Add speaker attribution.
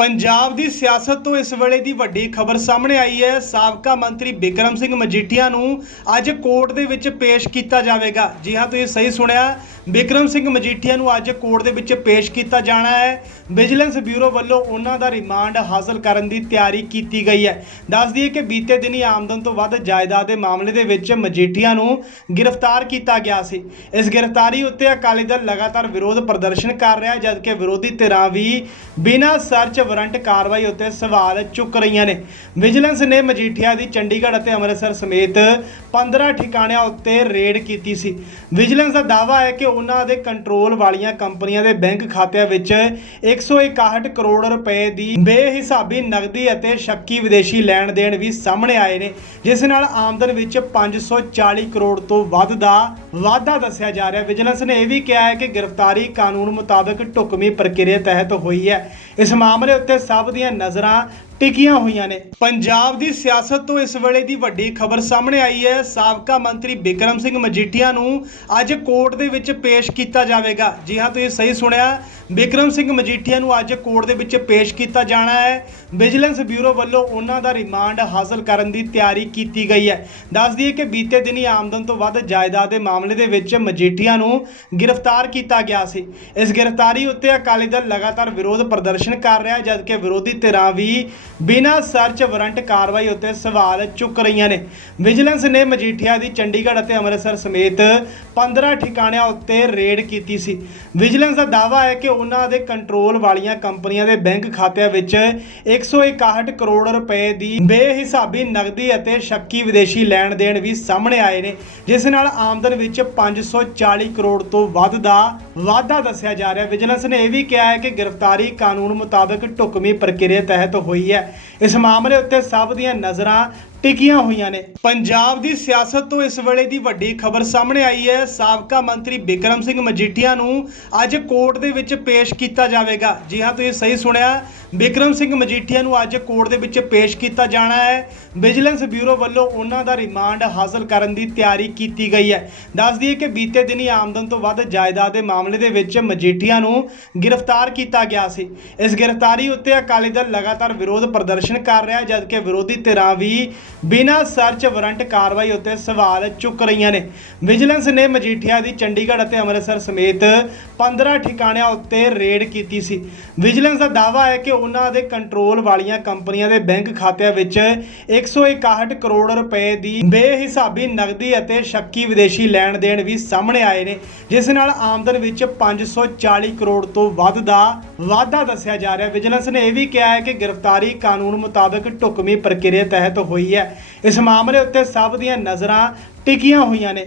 Speaker 1: ਪੰਜਾਬ ਦੀ ਸਿਆਸਤ ਤੋਂ ਇਸ ਵੇਲੇ ਦੀ ਵੱਡੀ ਖਬਰ ਸਾਹਮਣੇ ਆਈ ਹੈ। ਸਾਬਕਾ ਮੰਤਰੀ ਬਿਕਰਮ ਸਿੰਘ ਮਜੀਠੀਆ ਨੂੰ ਅੱਜ ਕੋਰਟ ਦੇ ਵਿੱਚ ਪੇਸ਼ ਕੀਤਾ ਜਾਵੇਗਾ। ਜੀ ਹਾਂ, ਤੁਸੀਂ ਸਹੀ ਸੁਣਿਆ। ਬਿਕਰਮ ਸਿੰਘ ਮਜੀਠੀਆ ਨੂੰ ਅੱਜ ਕੋਰਟ ਦੇ ਵਿੱਚ ਪੇਸ਼ ਕੀਤਾ ਜਾਣਾ ਹੈ। ਵਿਜੀਲੈਂਸ ਬਿਊਰੋ ਵੱਲੋਂ ਉਹਨਾਂ ਦਾ ਰਿਮਾਂਡ ਹਾਸਲ ਕਰਨ ਦੀ ਤਿਆਰੀ ਕੀਤੀ ਗਈ ਹੈ। ਦੱਸ ਦਈਏ ਕਿ ਬੀਤੇ ਦਿਨੀ ਆਮਦਨ ਤੋਂ ਵੱਧ ਜਾਇਦਾਦ ਦੇ ਮਾਮਲੇ ਦੇ ਵਿੱਚ ਮਜੀਠੀਆ ਨੂੰ ਗ੍ਰਿਫਤਾਰ ਕੀਤਾ ਗਿਆ ਸੀ। ਇਸ ਗ੍ਰਿਫਤਾਰੀ ਉੱਤੇ ਅਕਾਲੀ ਦਲ ਲਗਾਤਾਰ ਵਿਰੋਧ ਪ੍ਰਦਰਸ਼ਨ ਕਰ ਰਿਹਾ ਹੈ, ਜਦਕਿ ਵਿਰੋਧੀ ਧਿਰਾਂ ਵੀ ਬਿਨਾਂ ਸਰਚ ਵਾਰੰਟ ਕਾਰਵਾਈ ਉੱਤੇ ਸਵਾਲ ਚੁੱਕ ਰਹੀਆਂ ਨੇ। ਵਿਜੀਲੈਂਸ ਨੇ ਮਜੀਠੀਆ ਦੀ ਚੰਡੀਗੜ੍ਹ ਅਤੇ ਅੰਮ੍ਰਿਤਸਰ ਸਮੇਤ 15 ਠਿਕਾਣਿਆਂ ਉੱਤੇ ਰੇਡ ਕੀਤੀ ਸੀ। ਵਿਜੀਲੈਂਸ ਦਾ ਦਾਅਵਾ ਹੈ ਕਿ ਉਹਨਾਂ ਦੇ ਕੰਟਰੋਲ ਵਾਲੀਆਂ ਕੰਪਨੀਆਂ ਦੇ ਬੈਂਕ ਖਾਤਿਆਂ ਵਿੱਚ 161 ਕਰੋੜ ਰੁਪਏ ਦੀ ਬੇਹਿਸਾਬੀ ਨਗਦੀ ਅਤੇ ਸ਼ੱਕੀ ਵਿਦੇਸ਼ੀ ਲੈਣ ਦੇਣ ਵੀ ਸਾਹਮਣੇ ਆਏ ਨੇ, ਜਿਸ ਨਾਲ ਆਮਦਨ ਵਿੱਚ 540 ਕਰੋੜ ਤੋਂ ਵੱਧ ਦਾ ਵਾਧਾ ਦੱਸਿਆ ਜਾ ਰਿਹਾ ਵਿਜੀਲੈਂਸ ਨੇ ਇਹ ਵੀ ਕਿਹਾ ਹੈ ਕਿ ਗ੍ਰਿਫਤਾਰੀ ਕਾਨੂੰਨ ਮੁਤਾਬਕ ਢੁਕਵੀਂ ਪ੍ਰਕਿਰਿਆ ਤਹਿਤ ਹੋਈ ਹੈ। ਇਸ ਮਾਮਲੇ ਉੱਤੇ ਸਭ ਦੀਆਂ ਨਜ਼ਰਾਂ ਟਿਕੀਆਂ ਹੋਈਆਂ ਨੇ। ਪੰਜਾਬ ਦੀ ਸਿਆਸਤ ਤੋਂ ਇਸ ਵੇਲੇ ਦੀ ਵੱਡੀ ਖਬਰ ਸਾਹਮਣੇ ਆਈ ਹੈ। ਸਾਬਕਾ ਮੰਤਰੀ ਬਿਕਰਮ ਸਿੰਘ ਮਜੀਠੀਆ ਨੂੰ ਅੱਜ ਕੋਰਟ ਦੇ ਵਿੱਚ ਪੇਸ਼ ਕੀਤਾ ਜਾਵੇਗਾ। ਜੀ ਹਾਂ, ਤੁਸੀਂ ਸਹੀ ਸੁਣਿਆ। ਬਿਕਰਮ ਸਿੰਘ ਮਜੀਠੀਆ ਨੂੰ ਅੱਜ ਕੋਰਟ ਦੇ ਵਿੱਚ ਪੇਸ਼ ਕੀਤਾ ਜਾਣਾ ਹੈ। ਵਿਜੀਲੈਂਸ ਬਿਊਰੋ ਵੱਲੋਂ ਉਹਨਾਂ ਦਾ ਰਿਮਾਂਡ ਹਾਸਲ ਕਰਨ ਦੀ ਤਿਆਰੀ ਕੀਤੀ ਗਈ ਹੈ। ਦੱਸ ਦਈਏ ਕਿ ਬੀਤੇ ਦਿਨੀ ਆਮਦਨ ਤੋਂ ਵੱਧ ਜਾਇਦਾਦ ਦੇ ਮਾਮਲੇ ਦੇ ਵਿੱਚ ਮਜੀਠੀਆ ਨੂੰ ਗ੍ਰਿਫਤਾਰ ਕੀਤਾ ਗਿਆ ਸੀ। ਇਸ ਗ੍ਰਿਫਤਾਰੀ ਉੱਤੇ ਅਕਾਲੀ ਦਲ ਲਗਾਤਾਰ ਵਿਰੋਧ ਪ੍ਰਦਰਸ਼ਨ ਕਰ ਰਿਹਾ ਜਦਕਿ ਵਿਰੋਧੀ ਧਿਰਾਂ ਵੀ ਬਿਨਾਂ ਸਰਚ ਵਾਰੰਟ ਕਾਰਵਾਈ ਉੱਤੇ ਸਵਾਲ ਚੁੱਕ ਰਹੀਆਂ ਨੇ। ਵਿਜੀਲੈਂਸ ਨੇ ਮਜੀਠੀਆ ਦੀ ਚੰਡੀਗੜ੍ਹ ਅਤੇ ਅੰਮ੍ਰਿਤਸਰ ਸਮੇਤ 15 ਠਿਕਾਣਿਆਂ ਉੱਤੇ ਰੇਡ ਕੀਤੀ ਸੀ। ਵਿਜੀਲੈਂਸ ਦਾ ਦਾਅਵਾ ਹੈ ਕਿ ਉਹਨਾਂ ਦੇ ਕੰਟਰੋਲ ਵਾਲੀਆਂ ਕੰਪਨੀਆਂ ਦੇ ਬੈਂਕ ਖਾਤਿਆਂ ਵਿੱਚ 161 ਕਰੋੜ ਰੁਪਏ ਦੀ ਬੇਹਿਸਾਬੀ ਨਗਦੀ ਅਤੇ ਸ਼ੱਕੀ ਵਿਦੇਸ਼ੀ ਲੈਣ ਦੇਣ ਵੀ ਸਾਹਮਣੇ ਆਏ ਨੇ, ਜਿਸ ਨਾਲ ਆਮਦਨ ਵਿੱਚ 540 ਕਰੋੜ ਤੋਂ ਵੱਧ ਦਾ ਵਾਧਾ ਦੱਸਿਆ ਜਾ ਰਿਹਾ। ਵਿਜੀਲੈਂਸ ਨੇ ਇਹ ਵੀ ਕਿਹਾ ਹੈ ਕਿ ਗ੍ਰਿਫਤਾਰੀ ਕਾਨੂੰਨ ਮੁਤਾਬਕ ਢੁਕਵੀਂ ਪ੍ਰਕਿਰਿਆ ਤਹਿਤ ਹੋਈ ਹੈ। ਇਸ ਮਾਮਲੇ ਉੱਤੇ ਸਭ ਦੀਆਂ ਨਜ਼ਰਾਂ ਟਿਕੀਆਂ ਹੋਈਆਂ ਨੇ। ਪੰਜਾਬ ਦੀ ਸਿਆਸਤ ਤੋਂ ਇਸ ਵੇਲੇ ਦੀ ਵੱਡੀ ਖਬਰ ਸਾਹਮਣੇ ਆਈ ਹੈ। ਸਾਬਕਾ ਮੰਤਰੀ ਬਿਕਰਮ ਸਿੰਘ ਮਜੀਠੀਆ ਨੂੰ ਅੱਜ ਕੋਰਟ ਦੇ ਵਿੱਚ ਪੇਸ਼ ਕੀਤਾ ਜਾਵੇਗਾ। ਜੀ ਹਾਂ, ਤੁਸੀਂ ਸਹੀ ਸੁਣਿਆ। ਬਿਕਰਮ ਸਿੰਘ ਮਜੀਠੀਆ ਨੂੰ ਅੱਜ ਕੋਰਟ ਦੇ ਵਿੱਚ ਪੇਸ਼ ਕੀਤਾ ਜਾਣਾ ਹੈ। ਵਿਜੀਲੈਂਸ ਬਿਊਰੋ ਵੱਲੋਂ ਉਹਨਾਂ ਦਾ ਰਿਮਾਂਡ ਹਾਸਲ ਕਰਨ ਦੀ ਤਿਆਰੀ ਕੀਤੀ ਗਈ ਹੈ। ਦੱਸ ਦਈਏ ਕਿ ਬੀਤੇ ਦਿਨੀ ਆਮਦਨ ਤੋਂ ਵੱਧ ਜਾਇਦਾਦ ਦੇ ਮਾਮਲੇ ਦੇ ਵਿੱਚ ਮਜੀਠੀਆ ਨੂੰ ਗ੍ਰਿਫਤਾਰ ਕੀਤਾ ਗਿਆ ਸੀ। ਇਸ ਗ੍ਰਿਫਤਾਰੀ ਉੱਤੇ ਅਕਾਲੀ ਦਲ ਲਗਾਤਾਰ ਵਿਰੋਧ ਪ੍ਰਦਰਸ਼ਨ ਕਰ ਰਿਹਾ ਜਦਕਿ ਵਿਰੋਧੀ ਧਿਰਾਂ ਵੀ ਬਿਨਾਂ ਸਰਚ ਵਾਰੰਟ ਕਾਰਵਾਈ ਉੱਤੇ ਸਵਾਲ ਚੁੱਕ ਰਹੀਆਂ ਨੇ। ਵਿਜੀਲੈਂਸ ਨੇ ਮਜੀਠੀਆ ਦੀ ਚੰਡੀਗੜ੍ਹ ਅਤੇ ਅੰਮ੍ਰਿਤਸਰ ਸਮੇਤ 15 ਠਿਕਾਣਿਆਂ ਉੱਤੇ ਰੇਡ ਕੀਤੀ ਸੀ। ਵਿਜੀਲੈਂਸ ਦਾ ਦਾਅਵਾ ਹੈ ਕਿ ਉਹਨਾਂ ਦੇ ਕੰਟਰੋਲ ਵਾਲੀਆਂ ਕੰਪਨੀਆਂ ਦੇ ਬੈਂਕ ਖਾਤਿਆਂ ਵਿੱਚ 161 ਕਰੋੜ ਰੁਪਏ ਦੀ ਬੇਹਿਸਾਬੀ ਨਗਦੀ ਅਤੇ ਸ਼ੱਕੀ ਵਿਦੇਸ਼ੀ ਲੈਣ ਦੇਣ ਵੀ ਸਾਹਮਣੇ ਆਏ ਨੇ, ਜਿਸ ਨਾਲ ਆਮਦਨ ਵਿੱਚ 540 ਕਰੋੜ ਤੋਂ ਵੱਧ ਦਾ ਵਾਧਾ ਦੱਸਿਆ ਜਾ ਰਿਹਾ ਵਿਜੀਲੈਂਸ ਨੇ ਇਹ ਵੀ ਕਿਹਾ ਹੈ ਕਿ ਗ੍ਰਿਫਤਾਰੀ ਕਾਨੂੰਨ ਮੁਤਾਬਕ ਢੁਕਵੀਂ ਪ੍ਰਕਿਰਿਆ ਤਹਿਤ ਹੋਈ ਹੈ। ਇਸ ਮਾਮਲੇ ਉੱਤੇ ਸਭ ਦੀਆਂ ਨਜ਼ਰਾਂ ਟਿਕੀਆਂ ਹੋਈਆਂ ਨੇ।